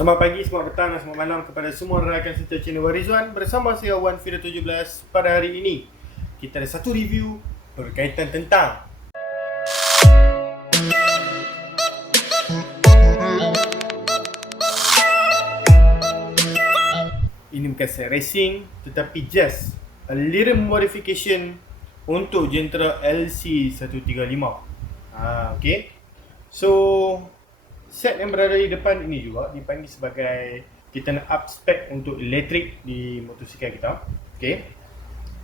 Selamat pagi, selamat petang dan selamat malam kepada semua rakan serta channel Warizwan. Bersama saya Wan Fira 17. Pada hari ini kita ada satu review berkaitan tentang ini bukan set racing tetapi just a little modification untuk Gentra LC135. Okay. So set yang berada di depan ini juga dipanggil sebagai kita nak up spec untuk elektrik di motosikal kita. Okay.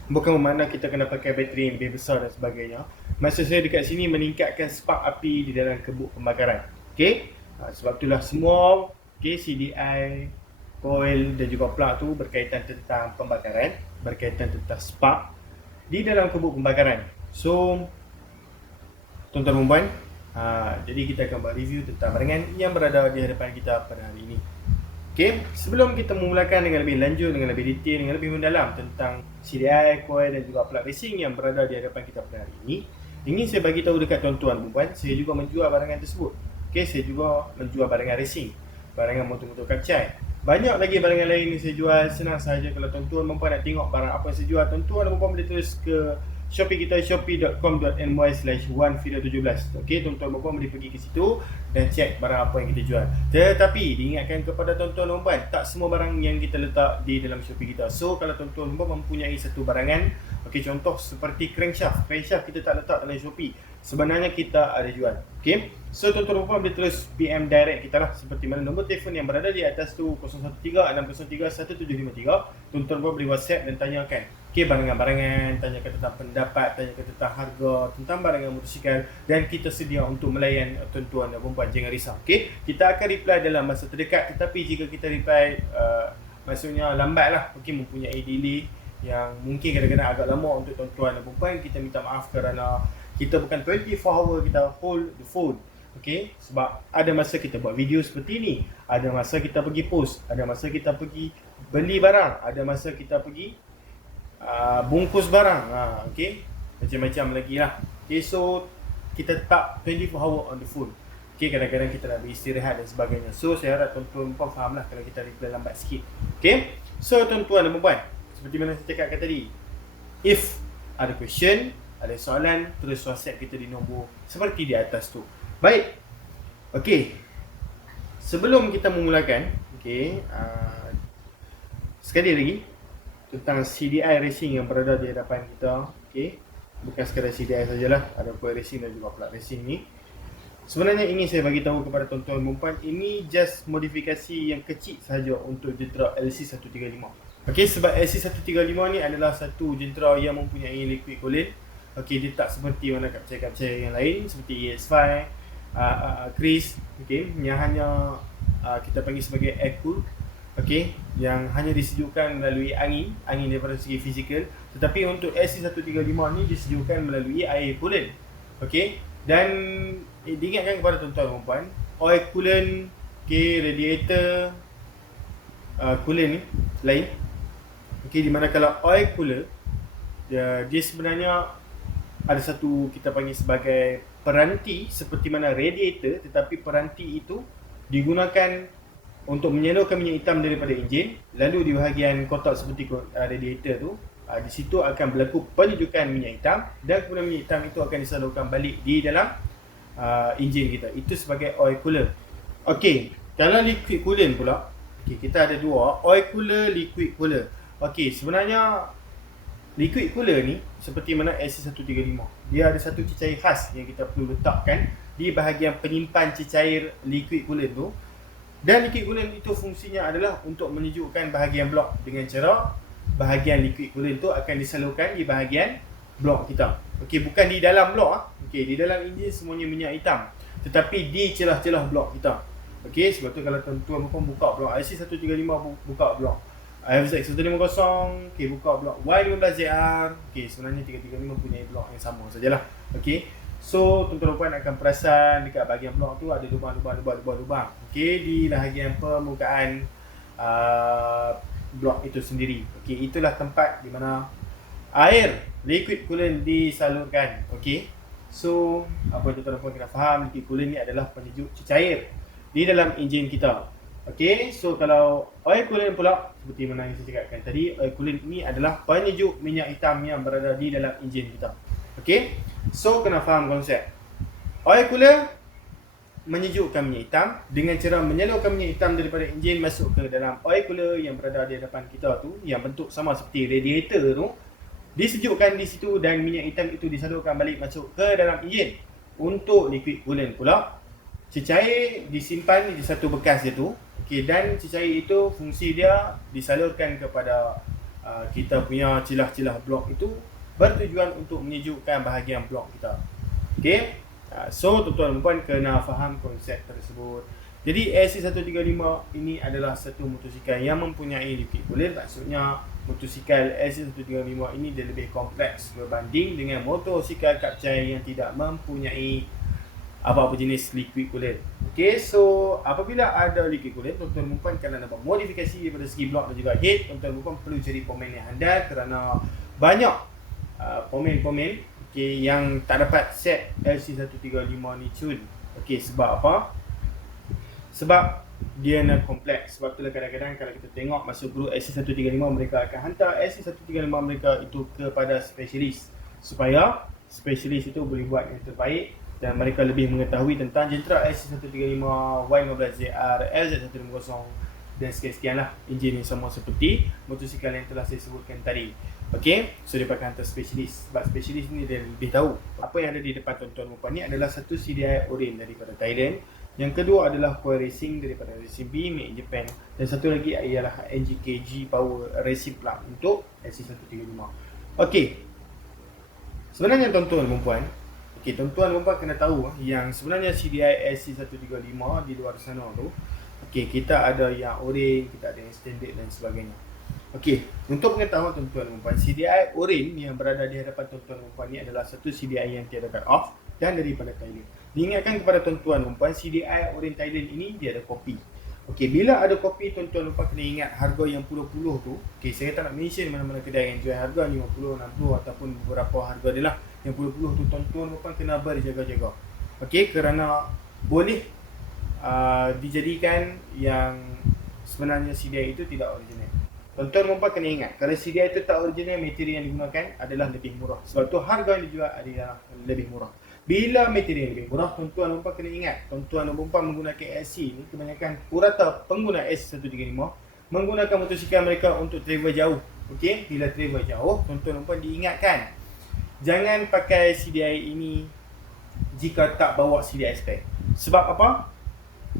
Bukan bermakna kita kena pakai bateri yang lebih besar dan sebagainya. Maksud saya dekat sini meningkatkan spark api di dalam kebuk pembakaran. Okay. Sebab itulah semua CDI, coil dan juga plug tu berkaitan tentang pembakaran, berkaitan tentang spark di dalam kebuk pembakaran. So tuan-tuan dan puan, jadi kita akan buat review tentang barangan yang berada di hadapan kita pada hari ini. Okay, sebelum kita memulakan dengan lebih lanjut, dengan lebih detail, dengan lebih mendalam tentang CDI, coil dan juga plug racing yang berada di hadapan kita pada hari ini, ingin saya bagi tahu dekat tuan-tuan dan puan, saya juga menjual barangan tersebut. Okay, saya juga menjual barangan racing, barangan motor-motor kapcai. Banyak lagi barangan lain yang saya jual. Senang sahaja kalau tuan-tuan dan puan nak tengok barang apa yang saya jual, tuan-tuan dan puan boleh tulis ke Shopee kita, shopee.com.my/1fira17. Okey, tuan-tuan dan puan boleh pergi ke situ dan cek barang apa yang kita jual. Tetapi diingatkan kepada tuan-tuan dan puan, tak semua barang yang kita letak di dalam Shopee kita. So kalau tuan-tuan dan puan mempunyai satu barangan, okey, contoh seperti crankshaft kita tak letak dalam Shopee. Sebenarnya kita ada jual. Okey. So tuan-tuan dan puan boleh terus PM direct kita lah, seperti mana nombor telefon yang berada di atas tu, 013-603-1753. Tuan-tuan dan puan boleh WhatsApp dan tanyakan barangan-barangan, tanyakan tentang pendapat, tanyakan tentang harga, tentang barangan motosikal, dan kita sedia untuk melayan tuan-tuan dan puan. Jangan risau. Okey, kita akan reply dalam masa terdekat, tetapi jika kita reply maksudnya lambat lah, okey, mempunyai delay yang mungkin kadang-kadang agak lama untuk tuan-tuan dan puan, kita minta maaf kerana kita bukan 24 hour kita hold the phone. Okey, sebab ada masa kita buat video seperti ni, ada masa kita pergi post, ada masa kita pergi beli barang, ada masa kita pergi bungkus barang, okey, macam-macam lagi lah. Okey, so kita tak 24 hour on the phone. Okey, kadang-kadang kita nak beristirahat dan sebagainya. So saya harap tuan-tuan puan faham lah kalau kita reply lambat sikit. Okey, so tuan-tuan dan puan, seperti mana saya cakapkan tadi, if ada question, ada soalan, terus WhatsApp kita di nombor seperti di atas tu. Baik. Okey, sebelum kita memulakan, okey, sekali lagi tentang CDI racing yang berada di hadapan kita. Okey, bukan sekadar CDI sajalah, ada coil racing dan juga plug racing ni. Sebenarnya ingin saya bagi tahu kepada tuan-tuan dan puan, ini just modifikasi yang kecil sahaja untuk Gentra LC135. Okey, sebab LC135 ni adalah satu Gentra yang mempunyai liquid coolant. Okey, dia tak seperti mana kapcai-kapcai yang lain seperti EX5, Chris, okey, yang hanya kita panggil sebagai air cool. Okey, yang hanya disejukkan melalui angin daripada segi fizikal. Tetapi untuk LC135 ni disejukkan melalui air coolant. Okey, dan diingatkan kepada tuan-tuan dan puan, oil coolant, okey, radiator coolant ni lain. Okey, di mana kalau oil cooler dia sebenarnya ada satu kita panggil sebagai peranti seperti mana radiator, tetapi peranti itu digunakan untuk menyalurkan minyak hitam daripada enjin, lalu di bahagian kotak seperti radiator tu, di situ akan berlaku penyejukan minyak hitam, dan kemudian minyak hitam itu akan disalurkan balik di dalam enjin kita. Itu sebagai oil cooler. Okey, kalau liquid coolant pula, okey, kita ada dua, oil cooler, liquid cooler. Okey, sebenarnya liquid cooler ni seperti mana LC135, dia ada satu cecair khas yang kita perlu letakkan di bahagian penyimpan cecair liquid coolant tu. Dan liquid coolant itu fungsinya adalah untuk menyejukkan bahagian blok, dengan cara bahagian liquid coolant itu akan disalurkan di bahagian blok kita. Okey, bukan di dalam blok. Okey, di dalam enjin semuanya minyak hitam, tetapi di celah-celah blok kita. Okey, sebab tu kalau tuan-tuan pun buka blok LC135, buka blok FZ150, okey, buka blok Y15ZR, okey, sebenarnya 335 punya blok yang sama sajalah. Okey, so tuan-tuan puan akan perasan dekat bahagian blok tu ada lubang-lubang. Okey, di bahagian permukaan blok itu sendiri. Okey, itulah tempat di mana air liquid coolant disalurkan. Okey, So, apa yang tuan-tuan kena faham, liquid coolant ni adalah penyejuk cecair di dalam enjin kita. Okey, so kalau oil coolant pula, seperti mana yang saya cakapkan tadi, oil coolant ini adalah penyejuk minyak hitam yang berada di dalam enjin kita. Okey, so kena faham konsep. Oil cooler menyejukkan minyak hitam dengan cara menyalurkan minyak hitam daripada enjin masuk ke dalam oil cooler yang berada di depan kita tu, yang bentuk sama seperti radiator tu, disejukkan di situ dan minyak hitam itu disalurkan balik masuk ke dalam enjin. Untuk liquid coolant pula, cecair disimpan di satu bekas dia tu. Okey, dan cecair itu fungsi dia disalurkan kepada kita punya celah-celah blok itu, bertujuan untuk menyejukkan bahagian blok kita. Okey. So tuan-tuan dan puan kena faham konsep tersebut. Jadi LC135 ini adalah satu motosikal yang mempunyai liquid coolant. Maksudnya motosikal LC135 ini dia lebih kompleks berbanding dengan motosikal kapcai yang tidak mempunyai apa-apa jenis liquid coolant. Okey, so apabila ada liquid coolant, tuan-tuan dan puan kerana dapat modifikasi daripada segi blok dan juga head, tuan-tuan dan puan perlu cari pomen yang handal kerana banyak pomen-pomen yang tak dapat set LC135 ni cun. Okey, sebab apa? Sebab dia nak kompleks. Sebab itulah kadang-kadang kalau kita tengok masuk group LC135, mereka akan hantar LC135 mereka itu kepada spesialis supaya spesialis itu boleh buat yang terbaik dan mereka lebih mengetahui tentang jentera LC135, Y15ZR, LZ150 dan sekian-sekian lah enjin yang sama seperti motosikal yang telah saya sebutkan tadi. Okey, so dia pakai hantar spesialis. Sebab spesialis ni dia lebih tahu. Apa yang ada di depan tuan-tuan dan puan ni adalah satu CDI Orin daripada Thailand. Yang kedua adalah Coil Racing daripada Racing B, made in Japan. Dan satu lagi ialah NGKG Power Racing Plug untuk LC135. Okey, sebenarnya tuan-tuan dan puan, tuan-tuan dan puan kena tahu yang sebenarnya CDI LC135 di luar sana tu, kita ada yang Orin, kita ada yang standard dan sebagainya. Untuk pengetahuan tuan-tuan dan puan, CDI Orin yang berada di hadapan tuan-tuan dan puan ni adalah satu CDI yang tiada cut off dan daripada Thailand. Diingatkan kepada tuan-tuan dan puan, CDI Orin Thailand ini dia ada kopi. Bila ada kopi, tuan-tuan dan puan kena ingat harga yang puluh-puluh tu. Saya tak nak mention mana-mana kedai yang jual harga 50, 60 ataupun beberapa harga dia lah. Yang puluh-puluh tu tuan-tuan dan puan kena berjaga-jaga. Kerana boleh dijadikan yang sebenarnya CDI itu tidak original. Tuan-tuan dan puan kena ingat, kalau CDI itu tak original, material yang digunakan adalah lebih murah. Sebab tu harga yang dijual adalah lebih murah. Bila material lebih murah, tuan-tuan dan puan kena ingat, tuan-tuan dan puan menggunakan LC ni, kebanyakan purata pengguna LC135 menggunakan motosikal mereka untuk travel jauh. Bila travel jauh, tuan-tuan dan puan diingatkan, jangan pakai CDI ini jika tak bawa CDI spare. Sebab apa?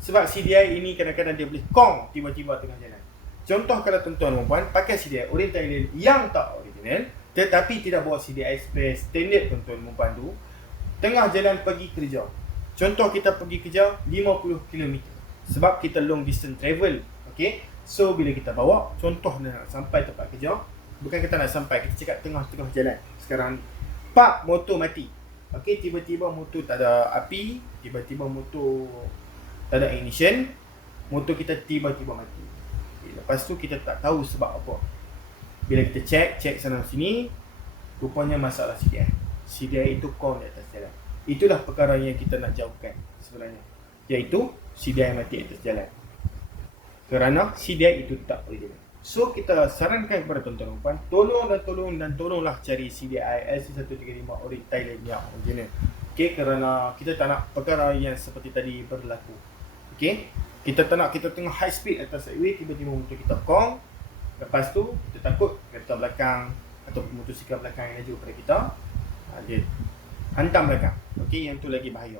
Sebab CDI ini kadang-kadang dia boleh kong tiba-tiba tengah jalan. Contoh kalau tuan-tuan dan puan pakai CDI Orin Thailand yang tak original tetapi tidak bawa CDI spare standard tuan-tuan dan puan tu, tengah jalan pergi kerja. Contoh kita pergi kerja 50 km. Sebab kita long distance travel. So bila kita bawa, contoh nak sampai tempat kerja, bukan kita nak sampai, kita cakap tengah-tengah jalan. Sekarang pak motor mati. Tiba-tiba motor tak ada api, tiba-tiba motor tak ada ignition, motor kita tiba-tiba mati. Lepas tu kita tak tahu sebab apa. Bila kita cek sana sini, rupanya masalah CDI. CDI itu kong di atas jalan. Itulah perkara yang kita nak jauhkan sebenarnya, iaitu CDI mati atas jalan. Kerana CDI itu tak original. So kita sarankan kepada tuan-tuan dan puan, tolonglah cari CDI LC135 Orin Thailand yang original. Kerana kita tak nak perkara yang seperti tadi berlaku. Kita tak nak kita tengah high speed atas highway, tiba-tiba motor kita kong. Lepas tu kita takut kereta belakang atau motosikal belakang yang laju pada kita, dia hantam belakang. Yang tu lagi bahaya.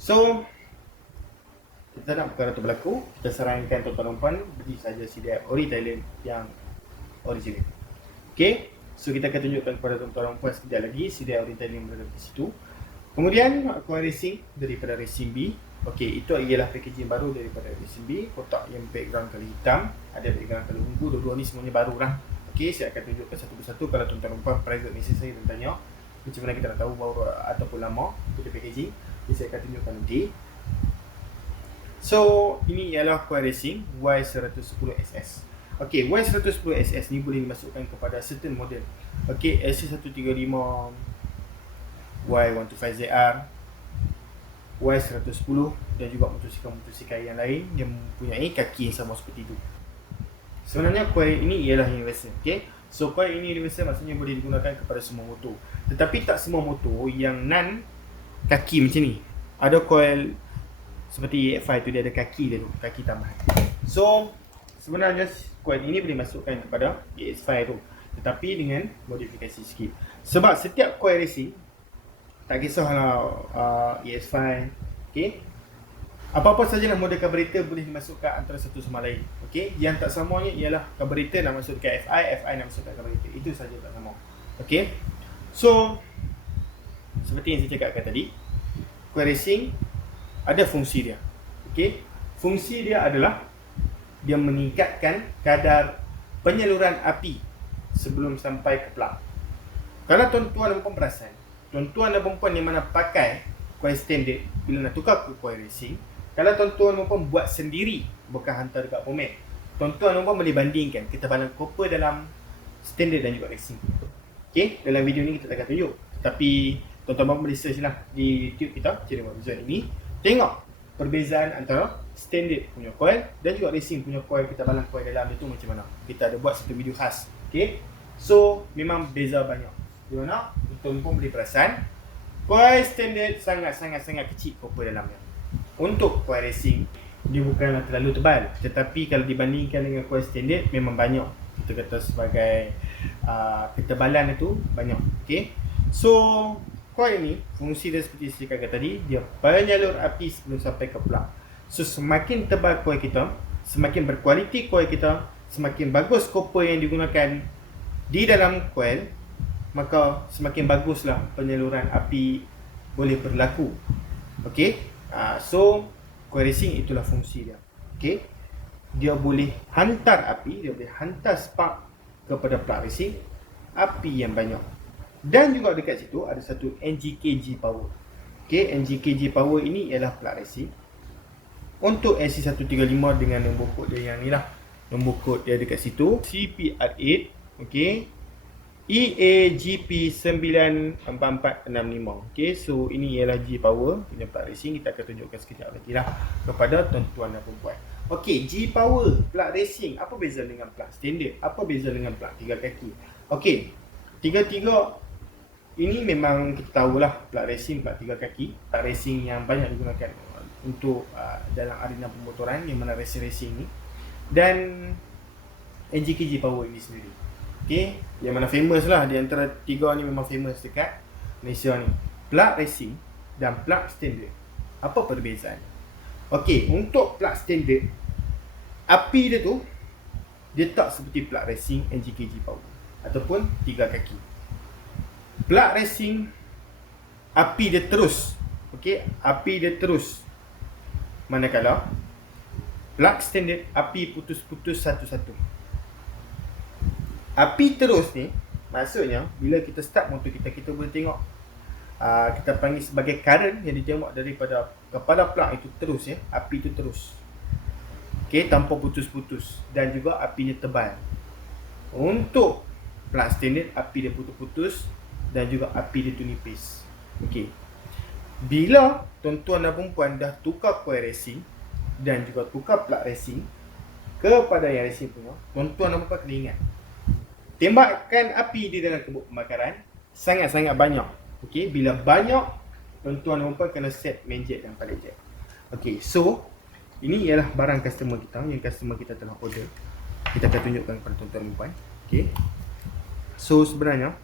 So kita nak perkara tu berlaku, kita sarankan tuan-tuan dan puan beli saja CDI Ori Thailand yang original. So kita akan tunjukkan kepada tuan-tuan dan puan sekejap lagi CDI Ori Thailand berada di situ. Kemudian Coil Racing daripada Racing B. Itu ialah packaging baru daripada Racing B. Kotak yang background color hitam, ada background color ungu, dua-dua ni semuanya baru lah. Saya akan tunjukkan satu persatu. Kalau tuan-tuan dan puan private message saya dan tanya macam mana kita nak tahu baru ataupun lama untuk packaging, saya akan tunjukkan nanti. So ini ialah Coil Racing Y110SS. Y110SS ni boleh dimasukkan kepada certain model. LC135, Y125ZR, Y110 dan juga motosikal-motosikal yang lain yang mempunyai kaki yang sama seperti itu. Sebenarnya coil ini ialah universal, okey. So coil ini universal maksudnya boleh digunakan kepada semua motor. Tetapi tak semua motor yang non kaki macam ni. Ada coil seperti EX5 tu, dia ada kaki dia tu, kaki tambahan. So sebenarnya coil ini boleh masukkan kepada EX5 tu, tetapi dengan modifikasi sikit. Sebab setiap coil racing, tak kisahlah EX5, okey, apa-apa sajalah model carburetor boleh dimasukkan antara satu sama lain. Okey, yang tak samanya ialah carburetor nak masuk dekat FI nak masuk dekat carburetor. Itu saja tak sama. Okey. So seperti yang saya cakapkan tadi, coil racing ada fungsi dia. Okey. Fungsi dia adalah dia meningkatkan kadar penyaluran api sebelum sampai ke plug. Kalau tuan-tuan dan puan perasan, tuan-tuan dan puan yang mana pakai coil standard bila nak tukar ke coil racing, kalau tuan-tuan dan puan buat sendiri, bukan hantar dekat Pomed, tuan-tuan dan puan boleh bandingkan ketebalan copper dalam standard dan juga racing. Okey, dalam video ni kita takkan tunjuk, tapi tuan-tuan boleh search lah di YouTube kita, Cik Remote Visual ini, tengok perbezaan antara standard punya coil dan juga racing punya coil, ketebalan coil dalam dia tu macam mana. Kita ada buat satu video khas. Okey, so memang beza banyak. Di mana tuan-tuan boleh perasan coil standard sangat-sangat kecil copper dalamnya. Untuk coil racing, dia bukanlah terlalu tebal, tetapi kalau dibandingkan dengan coil standard memang banyak. Kita kata sebagai ketebalan itu banyak. Okay. So coil ni fungsi dia seperti saya cakap tadi, dia penyalur api sebelum sampai ke plug. So semakin tebal coil kita, semakin berkualiti coil kita, semakin bagus copper yang digunakan di dalam coil, maka semakin baguslah penyaluran api boleh berlaku. Okey. So coil racing itulah fungsi dia. Okey. Dia boleh hantar api, dia boleh hantar spark kepada plug racing, api yang banyak. Dan juga dekat situ ada satu NGKG power. Okey, NGKG power ini ialah plug racing. Untuk SC135 dengan nombor kod dia yang ni lah. Nombor kod dia dekat situ CPR8. Okey. EAGP94465. Okey, so ini ialah G power punya plug racing. Kita akan tunjukkan sekejap lagi lah kepada tuan-tuan dan puan-puan. Okey, G power plug racing, apa beza dengan plug standard? Apa beza dengan plug 3 kaki? Okey, tiga-tiga ini memang kita tahulah plug racing, plug 3 kaki, plug racing yang banyak digunakan untuk dalam arena pemotoran yang mana racing ni, dan NGKG power ini sendiri. Okey, yang mana famous lah di antara tiga ni, memang famous dekat Malaysia ni. Plug racing dan plug standard, apa perbezaan? Okey, untuk plug standard, api dia tu dia tak seperti plug racing NGKG power ataupun 3 kaki. Plug racing api dia terus. Okey, api dia terus. Manakala plug standard api putus-putus satu-satu. Api terus ni maksudnya bila kita start motor kita, kita boleh tengok kita panggil sebagai current yang ditembak daripada kepala plug itu terus ya, api itu terus. Okey, tanpa putus-putus, dan juga apinya tebal. Untuk plug standard api dia putus-putus dan juga api dia tu nipis. Okey. Bila tuan-tuan dan perempuan dah tukar coil racing dan juga tukar plug racing kepada yang racing punya, tuan-tuan dan perempuan kena ingat, tembakan api di dalam kebut pembakaran sangat-sangat banyak. Okey, bila banyak, tuan-tuan dan perempuan kena set main jet dan pilot jet. Okey, so ini ialah barang customer kita yang customer kita telah order. Kita akan tunjukkan kepada tuan-tuan dan perempuan. Okey. So sebenarnya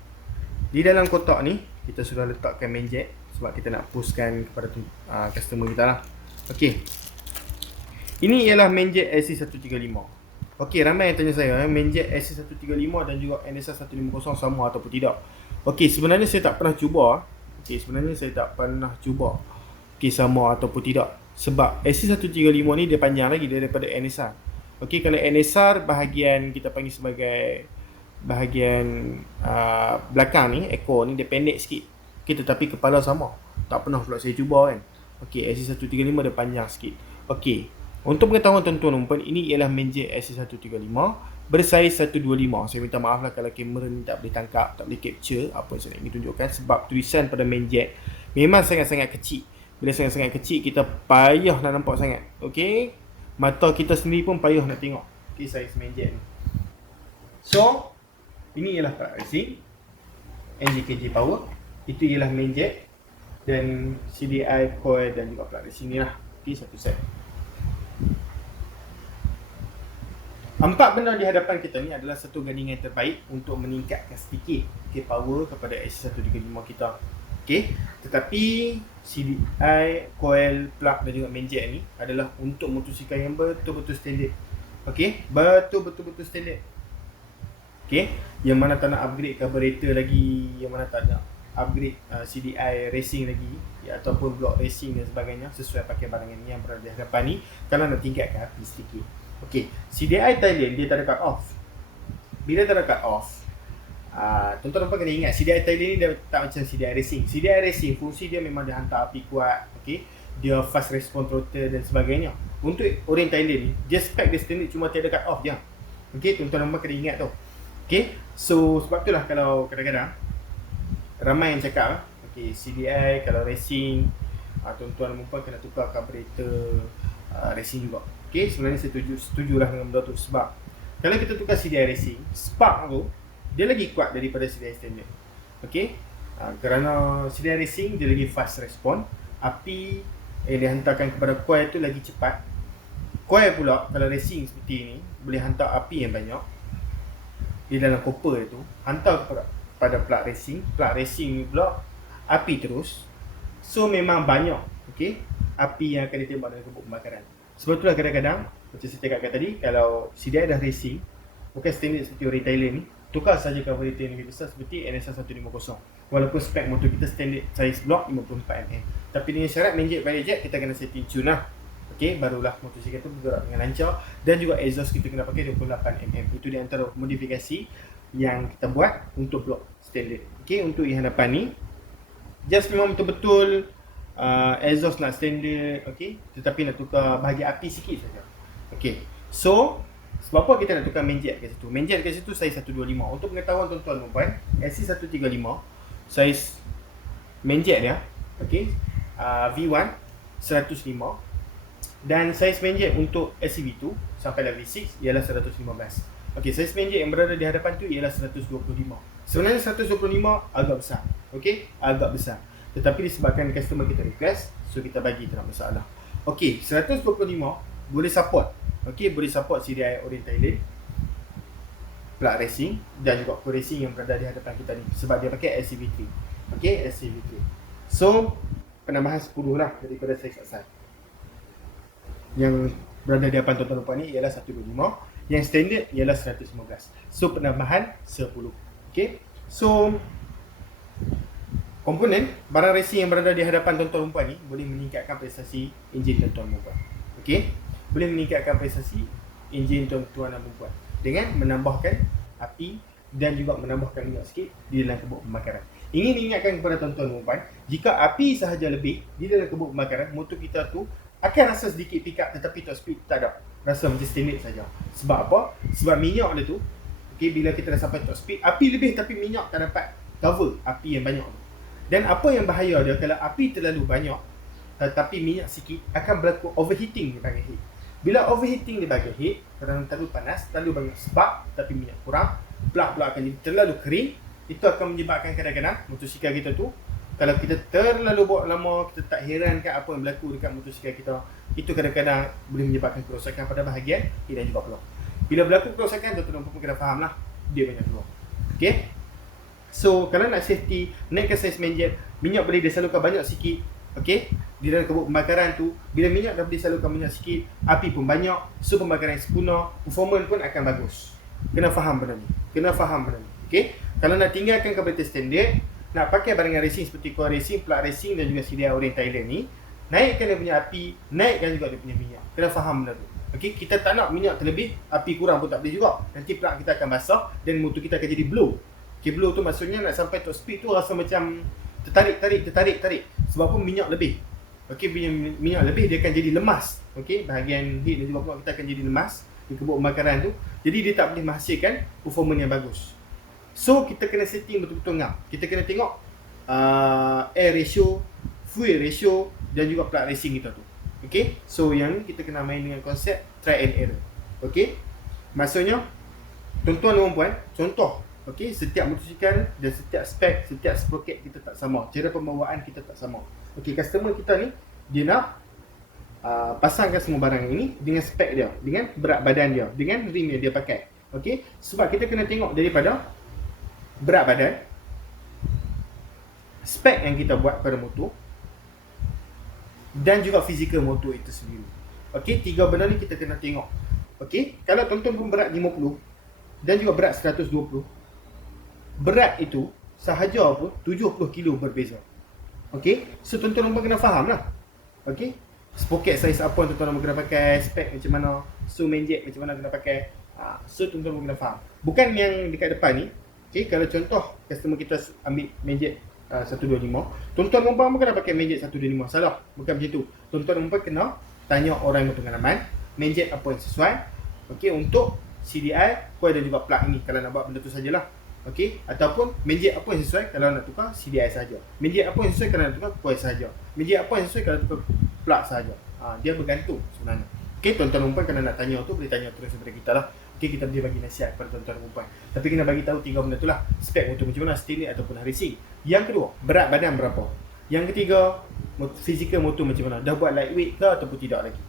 di dalam kotak ni kita sudah letakkan main jet sebab kita nak pushkan kepada customer kita lah. Okey. Ini ialah main jet SC135. Okey, ramai yang tanya saya, main jet SC135 dan juga NSR 150 sama ataupun tidak. Okey, sebenarnya saya tak pernah cuba. Okey, sama ataupun tidak. Sebab SC135 ni dia panjang lagi daripada NSR. Okey, kalau NSR bahagian kita panggil sebagai bahagian belakang ni, ekor ni dia pendek sikit. Okey, tetapi kepala sama. Tak pernah pula saya cuba kan. Okey, SC135 dia panjang sikit. Okey. Untuk pengetahuan tuan-tuan dan puan, ini ialah main jet SC135 bersaiz 125. Saya minta maaf lah kalau kamera ni tak boleh tangkap, tak boleh capture apa yang saya nak tunjukkan, sebab tulisan pada main jet memang sangat-sangat kecil. Bila sangat-sangat kecil, kita payah nak nampak sangat. Okey, mata kita sendiri pun payah nak tengok. Okey, saiz main jet ni. So, ini ialah plug racing, NGKG power. Itu ialah main jet dan CDI, coil dan juga plug racing ni lah. Okey, satu set. 4 benda di hadapan kita ni adalah satu gandingan terbaik untuk meningkatkan sedikit power kepada AC135 kita. Okey, tetapi CDI, coil, plug dan juga main jet ni adalah untuk motosikal yang betul-betul standard. Okey, betul-betul standard. Okey, yang mana tak nak upgrade carburetor lagi, yang mana tak nak upgrade CDI racing lagi, ya, ataupun block racing dan sebagainya, sesuai pakai barangan yang berada di hadapan ni, kalau nak tingkatkan api sedikit. Okey, CDI Thailand dia tak ada cut off. Bila tak ada cut off, tuan-tuan kena ingat CDI Thailand ni dia tak macam CDI Racing. CDI Racing fungsi dia memang dia hantar api kuat, okey. Dia fast response throttle dan sebagainya. Untuk orang Thailand ni, dia spek dia standard, cuma tiada cut off je. Okey, tuan-tuan kena ingat tu. Okey, so sebab itulah kalau kadang-kadang ramai yang cakap, okey, CDI kalau racing, tuan-tuan perempuan kena tukar carburetor racing juga. Okey, sebenarnya saya setujulah dengan benda tu, sebab kalau kita tukar CDI racing, spark tu dia lagi kuat daripada CDI standard. Okey, kerana CDI racing dia lagi fast respond, api yang dihantarkan kepada coil tu lagi cepat. Coil pula kalau racing seperti ni boleh hantar api yang banyak di dalam copper tu, hantar pada plug racing ni pula api terus. So memang banyak, okey, api yang akan ditembak dalam kebun pembakaran. Sebab itulah kadang-kadang macam saya cakapkan tadi, kalau CDI dah racing, bukan standard seperti orang Thailand ni, tukar saja carburetor yang lebih besar seperti NSR 150. Walaupun spek motor kita standard size block 54mm, tapi dengan syarat main jet pilot jet kita kena setting tune lah. Okey, barulah motosikal tu bergerak dengan lancar. Dan juga exhaust kita kena pakai 28mm. Itu di antara modifikasi yang kita buat untuk block standard. Okey, untuk yang hadapan ni just memang betul-betul exhaust nak standard, okey, tetapi nak tukar bahagian api sikit saja. Okey, so sebab apa kita nak tukar main jet kat situ? Main jet kat situ saiz 125. Untuk pengetahuan tuan-tuan dan puan, SC135 saiz main jet dia, okey, V1 105, dan saiz main jet untuk SCV2 sampai level 6 ialah 115. Okey, saiz main jet yang berada di hadapan tu ialah 125. Sebenarnya 125 agak besar, okey, agak besar. Tetapi disebabkan customer kita request, so kita bagi, tak masalah. Okey, 125 boleh support. Okey, boleh support CDI Orient Thailand, plug racing dan juga co racing yang berada di hadapan kita ni, sebab dia pakai SCV3. Okey, SCV3. So, penambahan 10 lah daripada saiz asal. Yang berada di hadapan tuan-tuan puan ni ialah 125, yang standard ialah 115. So, penambahan 10. Okey. So, komponen barang racing yang berada di hadapan tuan-tuan perempuan ni boleh meningkatkan prestasi enjin tuan-tuan perempuan. Okey, boleh meningkatkan prestasi enjin tuan-tuan dan perempuan dengan menambahkan api dan juga menambahkan minyak sikit di dalam kebun pembakaran. Ingin ingatkan kepada tuan-tuan perempuan, jika api sahaja lebih di dalam kebun pembakaran, motor kita tu akan rasa sedikit pick up, tetapi top speed tak ada. Rasa macam standard saja. Sebab apa? Sebab minyak dia tu, okey, bila kita dah sampai top speed, api lebih tapi minyak tak dapat cover api yang banyak tu. Dan apa yang bahaya dia, kalau api terlalu banyak tapi minyak sikit, akan berlaku overheating di bahagian head. Bila overheating di bahagian head, kerana terlalu panas, terlalu banyak spark tapi minyak kurang, plug akan jadi terlalu kering. Itu akan menyebabkan kadang-kadang motosikal kita tu, kalau kita terlalu bawa lama, kita tak herankan apa yang berlaku dekat motosikal kita. Itu kadang-kadang boleh menyebabkan kerosakan pada bahagian head dan juga plug. Bila berlaku kerosakan, tuan-tuan pun kena faham lah, dia banyak keluar. Okay. So, kalau nak safety, naikkan saiz main jet, minyak boleh disalurkan banyak sikit. Okey, di dalam kebun pembakaran tu, bila minyak dah boleh disalurkan banyak sikit, api pun banyak, so pembakaran sempurna, performance pun akan bagus. Kena faham benda ni. Kena faham benda ni. Okey, kalau nak tinggalkan carburetor standard, nak pakai barangan racing seperti core racing, plug racing dan juga CDI Orient Thailand ni, naikkan dia punya api, naikkan juga dia punya minyak. Kena faham benda tu. Okey, kita tak nak minyak terlebih, api kurang pun tak boleh juga. Nanti plug kita akan basah dan motor kita akan jadi blow. Okay, blow tu maksudnya nak sampai top speed tu rasa macam tertarik. Sebab pun minyak lebih. Okey, minyak lebih dia akan jadi lemas. Okey, bahagian head dan juga plug kita akan jadi lemas di kebun pembakaran tu. Jadi dia tak boleh menghasilkan performance yang bagus. So, kita kena setting betul-betul ngam. Kita kena tengok air ratio, fuel ratio, dan juga plat racing kita tu. Okay, so yang ni kita kena main dengan konsep try and error. Okay, maksudnya tuan-tuan dan puan, contoh, okay, setiap motosikal dan setiap spek, setiap sprocket kita tak sama, cara pembawaan kita tak sama. Okay, customer kita ni dia nak pasangkan semua barang ini dengan spek dia, dengan berat badan dia, dengan rim yang dia pakai. Okay, sebab kita kena tengok daripada berat badan, spek yang kita buat pada motor, dan juga fizikal motor itu sendiri. Okay, tiga benda ni kita kena tengok. Okay, kalau tuan-tuan pun berat 50 dan juga berat 120, berat itu sahaja pun 70 kilo berbeza. Okay, so tuan-tuan pun kena faham lah. Okay, sprocket saiz apa yang tuan-tuan kena pakai, spek macam mana, so main jet macam mana kena pakai. So tuan-tuan pun kena faham. Bukan yang dekat depan ni. Okay, kalau contoh customer kita ambil main jet 125, tuan-tuan perempuan pun kena pakai main jet 125. Salah, bukan macam tu. Tuan-tuan perempuan kena tanya orang yang berpengalaman main jet apa yang sesuai. Okay, untuk CDI, coil dan juga plug ini kalau nak buat benda tu sajalah. Okay, ataupun main jet apa yang sesuai kalau nak tukar CDI saja. Main jet apa yang sesuai kalau nak tukar coil saja. Main jet apa yang sesuai kalau tukar plug saja. Dia bergantung sebenarnya. Okay, tuan-tuan perempuan kalau nak tanya tu boleh tanya terus kepada kita lah. Okay, kita boleh bagi nasihat kepada tuan-tuan perempuan. Tapi kena bagi tahu tiga benda tu lah. Spek motor macam mana, standard ataupun racing. Yang kedua, berat badan berapa. Yang ketiga, fizikal motor macam mana. Dah buat lightweight ke ataupun tidak lagi.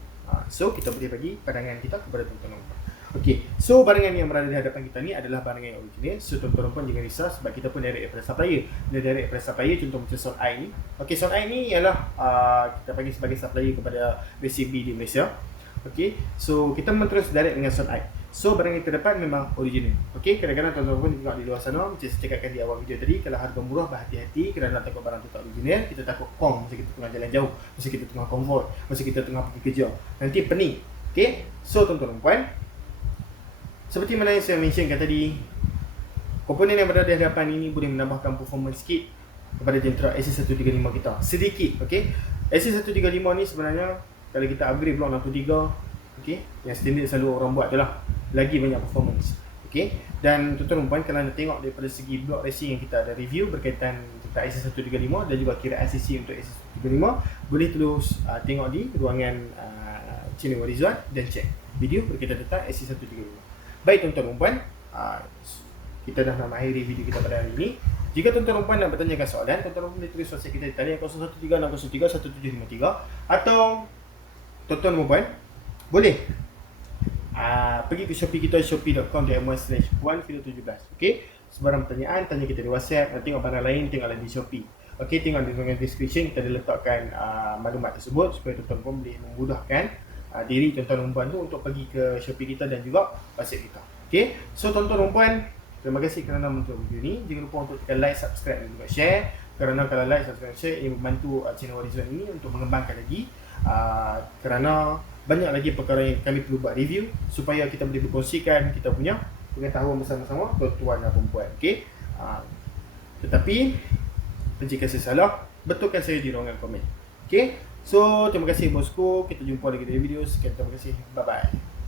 So, kita boleh bagi pandangan kita kepada tuan-tuan perempuan. Okay, so barangan yang berada di hadapan kita ni adalah barangan yang original. So tuan-tuan perempuan jangan risau sebab kita pun direct daripada supplier. Dia direct daripada supplier, contoh macam Sound Eye ni. Okay, Sound Eye ni ialah kita panggil sebagai supplier kepada RCB di Malaysia. Okay, so kita memang terus direct dengan Sound Eye. So barang yang terdepan memang original. Okay, kadang-kadang tuan-tuan pun tengok di luar sana, macam saya cakapkan di awal video tadi, kalau harga murah berhati-hati kerana nak takut barang tu tak original. Kita takut kong masa kita tengah jalan jauh, masa kita tengah convoy, masa kita tengah pergi kerja, nanti pening. Okay, so tuan-tuan perempuan, seperti mana yang saya mentionkan tadi, komponen yang berada di hadapan ini boleh menambahkan performance sikit kepada jentera AC135 kita. Sedikit, okey. AC135 ni sebenarnya kalau kita upgrade blok 63, okey, yang standard selalu orang buat je lah, lagi banyak performance. Okey. Dan tuan-tuan perempuan, kalau nak tengok daripada segi blok racing yang kita ada review berkaitan tentang AC135 dan juga kiraan CC untuk AC135, boleh terus tengok di ruangan channel Warizwan dan cek video berkaitan tentang AC135. Baik tuan-tuan perempuan, kita dah nak mengakhiri video kita pada hari ini. Jika tuan-tuan perempuan nak bertanyakan soalan, tuan-tuan perempuan boleh tulis WhatsApp kita di talian 0136031773 atau tuan-tuan perempuan boleh pergi ke Shopee kita, shopee.com.my/1kilo17. Okay, sebarang pertanyaan tanya kita di WhatsApp, nak tengok barang lain tengoklah di Shopee. Okay, tengok di ruangan description kita ada letakkan maklumat tersebut supaya tuan-tuan perempuan boleh memudahkan diri tuan-tuan perempuan tu untuk pergi ke Shopee kita dan juga WhatsApp kita. Okay, so tuan-tuan perempuan, terima kasih kerana menonton video ni. Jangan lupa untuk tekan like, subscribe dan juga share. Kerana kalau like, subscribe dan share, ia membantu channel Warizwan ini untuk mengembangkan lagi. Kerana banyak lagi perkara yang kami perlu buat review supaya kita boleh berkongsikan kita punya pengetahuan bersama-sama tuan-tuan dan perempuan. Okay, tetapi jika saya salah, betulkan saya di ruangan komen. Okay, so terima kasih bosku. Kita jumpa lagi di video. Sekian, terima kasih. Bye bye.